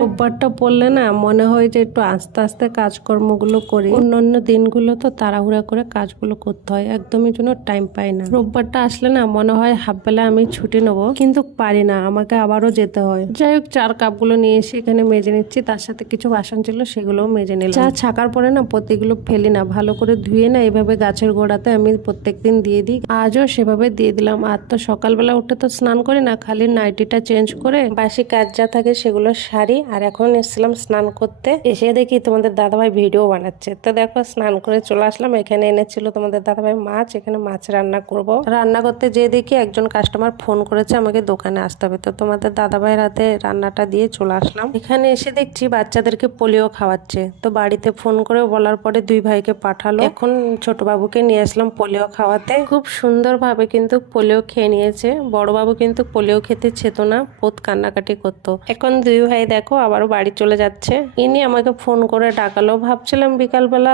রোববারটা পড়লে না মনে হয় যে একটু আস্তে আস্তে কাজকর্মগুলো করি। অন্যান্য দিনগুলো তো তাড়াহুড়া করে কাজগুলো করতে হয়, একদমই জন্য টাইম পাই না। রোববারটা আসলে না মনে হয় হাফ বেলা আমি ছুটি নেবো, কিন্তু পারি না, আমাকে আবারও যেতে হয়। যাই হোক, চার কাপগুলো নিয়ে এসে এখানে মেজে নিচ্ছি, তার সাথে কিছু বাসন ছিল সেগুলোও মেজে নিলাম। চা ছাকার পরে না প্রতিগুলো ফেলি না, ভালো করে ধুয়ে না এভাবে গাছের গোড়াতে আমি প্রত্যেকদিন দিয়ে দিই। আজও সেভাবে দিয়ে দিলাম। আর তো সকালবেলা উঠে তো স্নান করি না, খালি নাইটিটা চেঞ্জ করে বাসি কাজ যা থাকে সেগুলো সারি। আর এখন এসেছিলাম স্নান করতে, এসে দেখি তোমাদের দাদাভাই ভিডিও বানাচ্ছে। তো দেখো স্নান করে চলে আসলাম। এখানে এনেছিল তোমাদের দাদাভাই মাছ, এখানে মাছ রান্না করব। রান্না করতে যেয়ে দেখি একজন কাস্টমার ফোন করেছে আমাকে দোকানে আসতে হবে। তো তোমাদের দাদাভাইয়ের হাতে রান্নাটা দিয়ে চলে আসলাম। এখানে এসে দেখছি বাচ্চাদেরকে পোলিও খাওয়াচ্ছে। তো বাড়িতে ফোন করে বলার পরে দুই ভাইকে পাঠালো। এখন ছোট বাবুকে নিয়ে আসলাম পোলিও খাওয়াতে। খুব সুন্দরভাবে কিন্তু পোলিও খেয়ে নিয়েছে। বড় বাবু কিন্তু পোলিও খেতে চেত না, বহুত কান্নাকাটি করতো। এখন দুই ভাই দেখো আবারও বাড়ি চলে যাচ্ছে। ইনি আমাকে ফোন করে ডাকালো, ভাবছিলাম বিকালবেলা